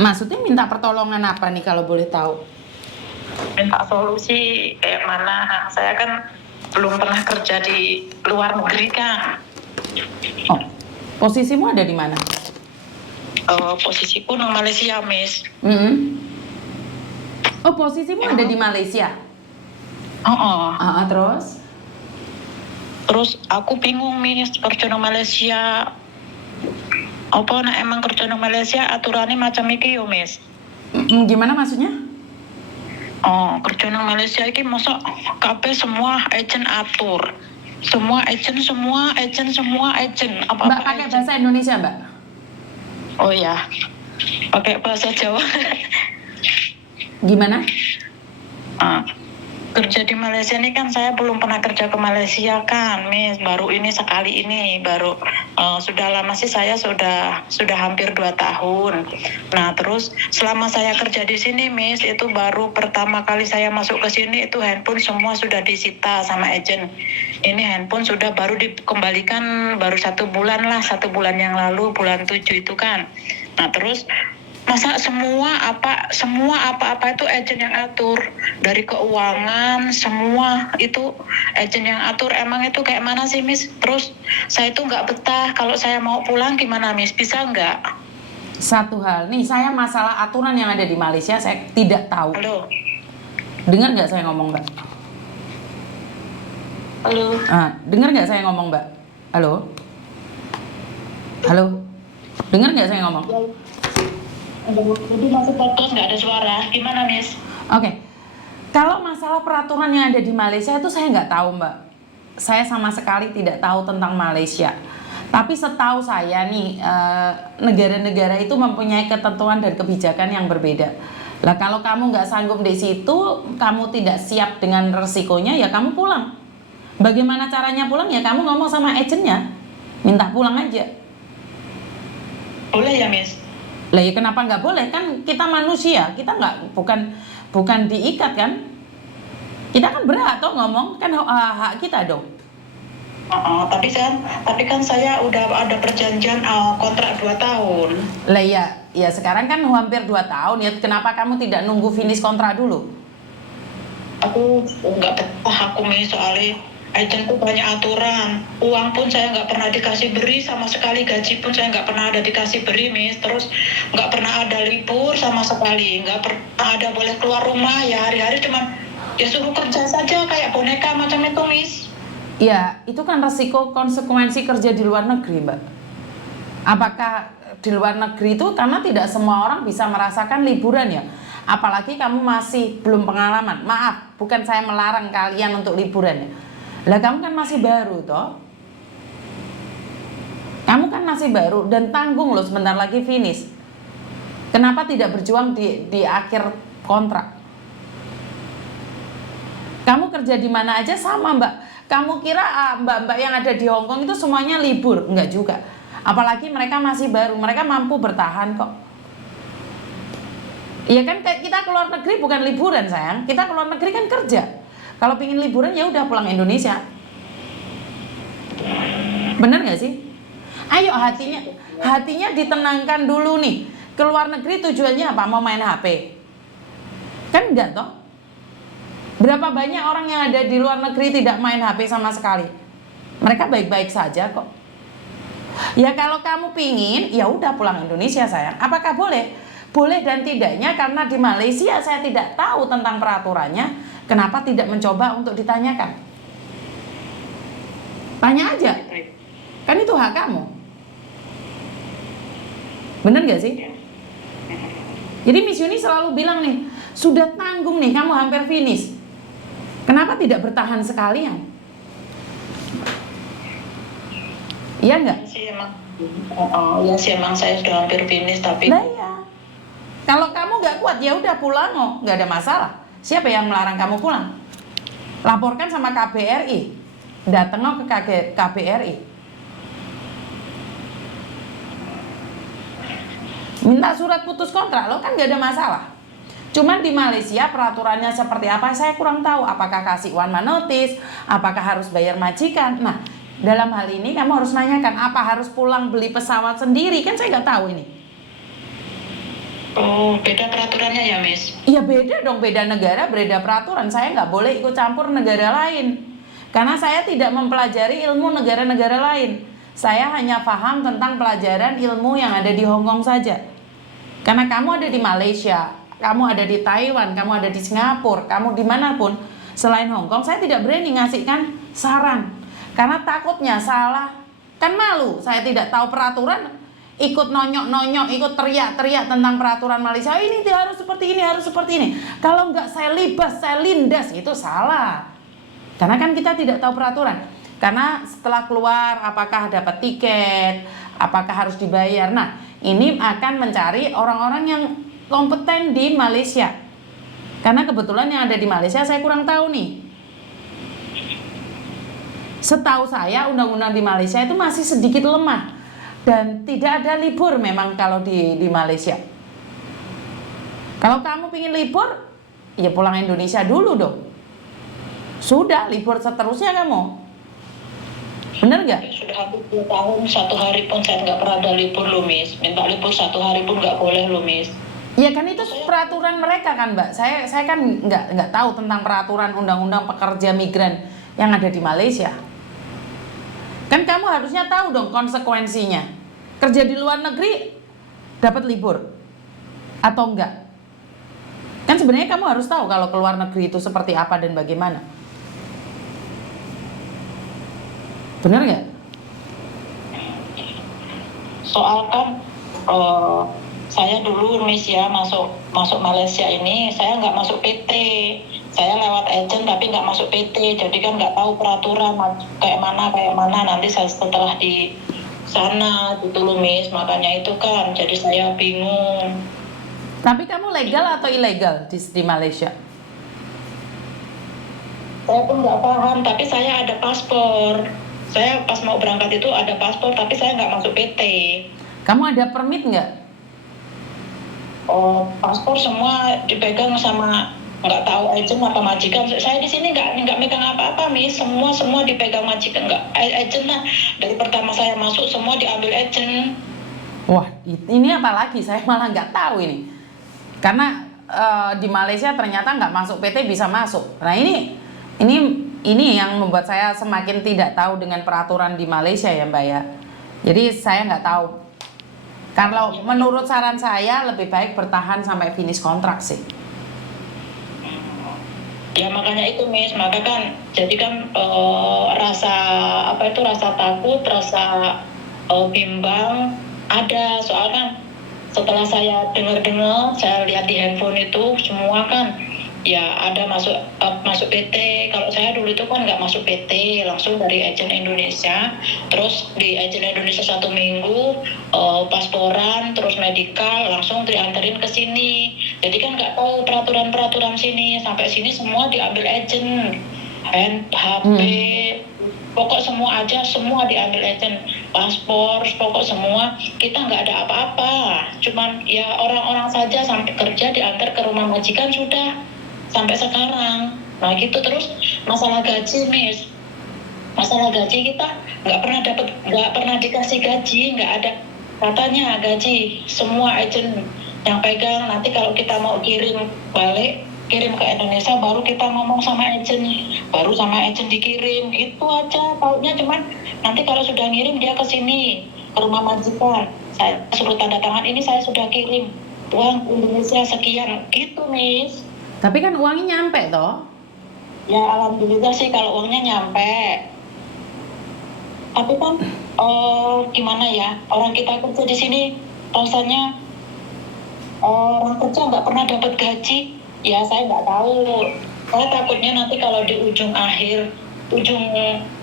Maksudnya minta pertolongan apa nih kalau boleh tahu? Minta solusi kayak mana. Saya kan belum pernah kerja di luar negeri kan. Oh, posisimu ada di mana? Posisiku di Malaysia, Miss. Oh, posisimu ada di Malaysia? Terus? Terus aku bingung, Miss, kerja di Malaysia. Apa nak emang kerja di Malaysia aturannya macam iki yo, Miss? Gimana maksudnya? Kerja di Malaysia iki masa kabeh semua agent atur. Semua agent. Apa-apa Mbak pakai bahasa Indonesia, Mbak? Oh ya, pakai bahasa Jawa. Gimana? Kerja di Malaysia ini kan saya belum pernah kerja ke Malaysia kan, Miss. Baru ini sekali ini, baru sudah lama sih saya sudah hampir 2 tahun. Nah terus selama saya kerja di sini, Miss, itu baru pertama kali saya masuk ke sini itu handphone semua sudah disita sama agent. Ini handphone sudah baru dikembalikan baru 1 bulan lah, 1 bulan yang lalu, bulan 7 itu kan. Nah terus masa semua apa-apa itu agent yang atur, dari keuangan semua itu agent yang atur. Emang itu kayak mana sih, Miss? Terus saya itu nggak betah. Kalau saya mau pulang gimana, Miss? Bisa nggak? Satu hal nih, saya masalah aturan yang ada di Malaysia saya tidak tahu. Halo, Dengar nggak saya ngomong, Mbak? halo. Dengar nggak saya ngomong, Mbak? Halo? Dengar nggak saya ngomong? Jadi masih putus, nggak ada suara. Gimana, Miss? Oke. Kalau masalah peraturan yang ada di Malaysia itu saya nggak tahu, Mbak. Saya sama sekali tidak tahu tentang Malaysia. Tapi setahu saya nih, negara-negara itu mempunyai ketentuan dan kebijakan yang berbeda. Lah kalau kamu nggak sanggup di situ, kamu tidak siap dengan resikonya, ya kamu pulang. Bagaimana caranya pulang? Ya kamu ngomong sama agennya, minta pulang aja. Boleh ya, Miss? Lah ya kenapa nggak boleh? Kan kita manusia, kita nggak bukan diikat kan? Kita kan berhak toh ngomong, kan hak kita dong. Tapi kan saya udah ada perjanjian kontrak 2 tahun. Lah ya sekarang kan hampir 2 tahun ya. Kenapa kamu tidak nunggu finish kontrak dulu? Aku nggak betah aku, Miss, soalnya agent tuh banyak aturan. Uang pun saya nggak pernah dikasih beri sama sekali, gaji pun saya nggak pernah ada dikasih beri, Miss. Terus nggak pernah ada libur sama sekali, nggak pernah ada boleh keluar rumah, ya hari-hari cuman ya suruh kerja saja kayak boneka macam itu, Miss. Ya itu kan resiko konsekuensi kerja di luar negeri, Mbak. Apakah di luar negeri itu karena tidak semua orang bisa merasakan liburan ya? Apalagi kamu masih belum pengalaman. Maaf, bukan saya melarang kalian untuk liburan ya. Lah kamu kan masih baru toh. Kamu kan masih baru dan tanggung loh, sebentar lagi finish. Kenapa tidak berjuang di akhir kontrak? Kamu kerja di mana aja sama, Mbak. Kamu kira mbak-mbak yang ada di Hong Kong itu semuanya libur? Enggak juga. Apalagi mereka masih baru, mereka mampu bertahan kok. Iya kan, kita keluar negeri bukan liburan sayang, kita keluar negeri kan kerja. Kalau pingin liburan ya udah pulang Indonesia. Bener nggak sih? Ayo hatinya ditenangkan dulu nih. Keluar negeri tujuannya apa? Mau main HP? Kan enggak toh? Berapa banyak orang yang ada di luar negeri tidak main HP sama sekali? Mereka baik-baik saja kok. Ya kalau kamu pingin, ya udah pulang Indonesia sayang. Apakah boleh? Boleh dan tidaknya karena di Malaysia saya tidak tahu tentang peraturannya. Kenapa tidak mencoba untuk ditanyakan? Tanya aja. Kan itu hak kamu. Bener gak sih? Jadi Miss Yuni selalu bilang nih, sudah tanggung nih, kamu hampir finish. Kenapa tidak bertahan sekalian? Iya nggak? Ya sih emang saya sudah hampir finish tapi. Nah ya. Kalau kamu nggak kuat ya udah pulang kok, nggak ada masalah. Siapa yang melarang kamu pulang? Laporkan sama KBRI. Datang ke KBRI. Minta surat putus kontrak lo kan nggak ada masalah. Cuman di Malaysia peraturannya seperti apa saya kurang tahu. Apakah kasih one man notice, apakah harus bayar majikan. Nah dalam hal ini kamu harus nanyakan, apa harus pulang beli pesawat sendiri, kan saya nggak tahu ini. Oh, beda peraturannya ya, Miss? Ya beda dong, beda negara, beda peraturan. Saya nggak boleh ikut campur negara lain. Karena saya tidak mempelajari ilmu negara-negara lain. Saya hanya paham tentang pelajaran ilmu yang ada di Hong Kong saja. Karena kamu ada di Malaysia, kamu ada di Taiwan, kamu ada di Singapura, kamu dimanapun selain Hong Kong, saya tidak berani ngasihkan saran. Karena takutnya salah, kan malu. Saya tidak tahu peraturan, ikut nonyok-nonyok, ikut teriak-teriak tentang peraturan Malaysia. Ini harus seperti ini, harus seperti ini. Kalau nggak saya libas, saya lindas, itu salah. Karena kan kita tidak tahu peraturan. Karena setelah keluar, apakah dapat tiket, apakah harus dibayar. Nah, ini akan mencari orang-orang yang kompeten di Malaysia. Karena kebetulan yang ada di Malaysia saya kurang tahu nih. Setahu saya undang-undang di Malaysia itu masih sedikit lemah. Dan tidak ada libur memang kalau di Malaysia. Kalau kamu pingin libur, ya pulang Indonesia dulu dong. Sudah, libur seterusnya kamu. Bener nggak? Sudah hampir 2 tahun, 1 hari pun saya nggak pernah ada libur loh, Miss. Minta libur 1 hari pun nggak boleh loh, Miss. Ya kan itu peraturan mereka kan, Mbak. Saya kan nggak tahu tentang peraturan undang-undang pekerja migran yang ada di Malaysia. Kan kamu harusnya tahu dong konsekuensinya. Kerja di luar negeri dapat libur atau enggak? Kan sebenarnya kamu harus tahu kalau ke luar negeri itu seperti apa dan bagaimana. Bener nggak? Soal kan saya dulu, Miss, ya masuk Malaysia ini saya nggak masuk PT. Saya lewat agent tapi nggak masuk PT, jadi kan nggak tahu peraturan kayak mana. Nanti saya setelah di sana gitu loh, Miss, makanya itu kan jadi saya bingung. Tapi kamu legal atau ilegal di Malaysia? Saya pun nggak paham, tapi saya ada paspor. Saya pas mau berangkat itu ada paspor, tapi saya nggak masuk PT. Kamu ada permit nggak? Oh, paspor semua dipegang sama nggak tahu agent apa majikan. Saya di sini nggak megang apa-apa, Miss. Semua dipegang majikan, nggak agent lah. Dari pertama saya masuk semua diambil agent. Wah, ini apalagi saya malah nggak tahu ini. Karena di Malaysia ternyata nggak masuk PT bisa masuk. Nah ini yang membuat saya semakin tidak tahu dengan peraturan di Malaysia ya, Mbak ya. Jadi saya nggak tahu. Kalau menurut saran saya lebih baik bertahan sampai finish kontrak sih. Ya makanya itu, Miss, maka kan jadi kan rasa takut, rasa bimbang ada. Soal kan setelah saya dengar, saya lihat di handphone itu semua kan ya ada masuk PT. Kalau saya dulu itu kan nggak masuk PT, langsung dari agent Indonesia. Terus di agent Indonesia 1 minggu pasporan, terus medical, langsung dianterin ke sini. Jadi kan nggak tahu peraturan sini. Sampai sini semua diambil agent, HP, pokok semua diambil agent, paspor, pokok semua. Kita nggak ada apa-apa, cuman ya orang-orang saja sampai kerja diantar ke rumah majikan sudah sampai sekarang. Nah gitu. Terus masalah gaji, Miss, masalah gaji kita nggak pernah dikasih gaji, nggak ada katanya gaji. Semua agent yang pegang. Nanti kalau kita mau kirim ke Indonesia baru kita ngomong sama agent, baru sama agent dikirim. Itu aja taunya. Cuman nanti kalau sudah ngirim dia ke sini ke rumah majikan, saya suruh tanda tangan, ini saya sudah kirim uang Indonesia sekian gitu, Miss. Tapi kan uangnya nyampe toh? Ya alhamdulillah sih kalau uangnya nyampe. Tapi kan gimana ya, orang kita kerja di sini rasanya orang kerja nggak pernah dapat gaji. Ya saya nggak tahu. Saya takutnya nanti kalau di ujung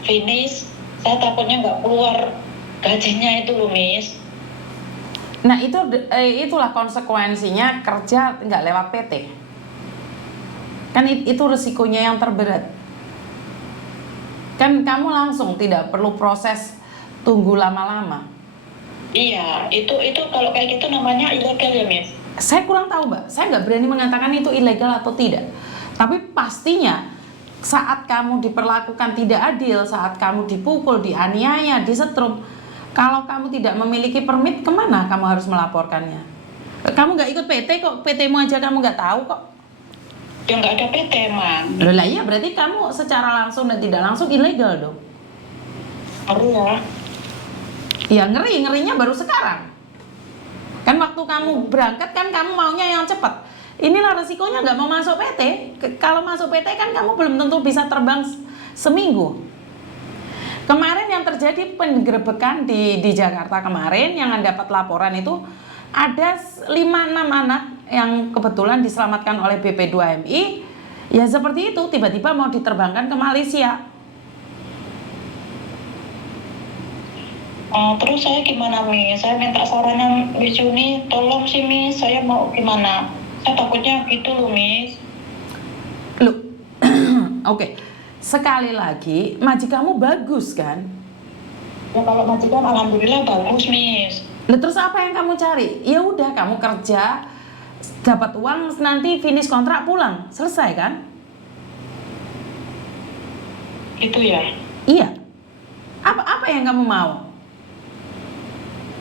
finish, saya takutnya nggak keluar gajinya itu loh, Miss. Nah itulah konsekuensinya kerja nggak lewat PT. Kan itu resikonya yang terberat. Kan kamu langsung tidak perlu proses tunggu lama-lama. Iya, itu kalau kayak gitu namanya ilegal ya, Miss? Saya kurang tahu, Mbak. Saya nggak berani mengatakan itu ilegal atau tidak. Tapi pastinya saat kamu diperlakukan tidak adil, saat kamu dipukul, dianiaya, disetrum, kalau kamu tidak memiliki permit, kemana kamu harus melaporkannya? Kamu nggak ikut PT kok, PT-mu aja kamu nggak tahu kok. Ya nggak ada PT emang. Loh lah iya, berarti kamu secara langsung dan tidak langsung ilegal dong. Ngeri ya. Ya ngerinya baru sekarang. Kan waktu kamu berangkat kan kamu maunya yang cepat. Inilah resikonya nggak mau masuk PT. Kalau masuk PT kan kamu belum tentu bisa terbang seminggu. Kemarin yang terjadi penggerebekan di Jakarta kemarin, yang dapat laporan itu ada 5-6 anak yang kebetulan diselamatkan oleh BP2MI. Ya seperti itu, tiba-tiba mau diterbangkan ke Malaysia. Terus saya gimana Miss? Saya minta sarannya Miss Juni, tolong sih Miss, saya mau gimana? Saya takutnya gitu loh Miss. Loh, oke. Sekali lagi, majikanmu bagus kan? Ya kalau majikan alhamdulillah bagus Miss. Lah terus apa yang kamu cari? Ya udah kamu kerja, dapat uang, nanti finish kontrak pulang, selesai kan? Gitu ya? Iya. Apa yang kamu mau?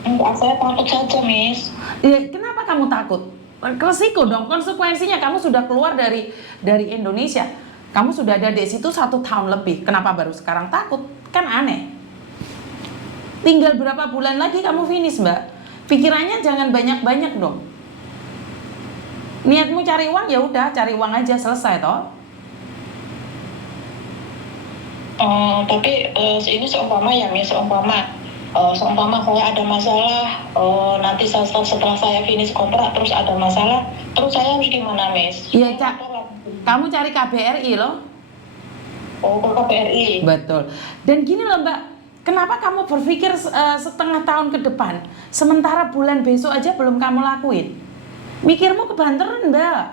Enggak, saya takut saja Miss. Ya, kenapa kamu takut? Resiko dong, konsekuensinya kamu sudah keluar dari Indonesia. Kamu sudah ada di situ 1 tahun lebih. Kenapa baru sekarang takut? Kan aneh. Tinggal berapa bulan lagi kamu finish, Mbak. Pikirannya jangan banyak-banyak dong. Niatmu cari uang, ya udah cari uang aja, selesai toh. Tapi ini seumpama ya Miss, seumpama saya ada masalah, nanti setelah saya finish kontrak terus ada masalah, terus saya harus gimana Miss? Iya, Cak. Kamu cari KBRI loh. Oh, ke KBRI. Betul. Dan gini loh Mbak, kenapa kamu berpikir setengah tahun ke depan, sementara bulan besok aja belum kamu lakuin? Mikirmu kebanteran Mbak.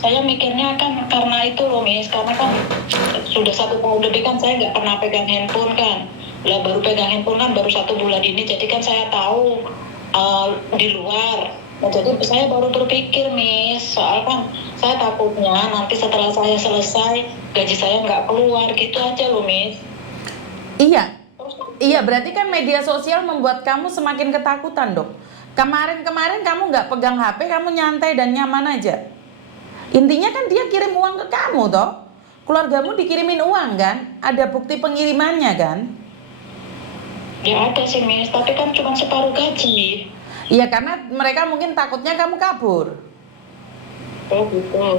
Saya mikirnya kan karena itu loh Miss, karena kan sudah 1 tahun lebih kan saya nggak pernah pegang handphone kan. Lah baru pegang handphone kan baru 1 bulan ini, jadi kan saya tahu di luar. Nah, jadi saya baru berpikir Miss, soal kan saya takutnya nanti setelah saya selesai gaji saya nggak keluar gitu aja loh Miss. Iya, berarti kan media sosial membuat kamu semakin ketakutan dong. Kemarin kamu nggak pegang HP, kamu nyantai dan nyaman aja. Intinya kan dia kirim uang ke kamu toh. Keluargamu dikirimin uang kan? Ada bukti pengirimannya kan? Ya ada sih Miss, tapi kan cuma separuh gaji. Iya, karena mereka mungkin takutnya kamu kabur. Oh gitu.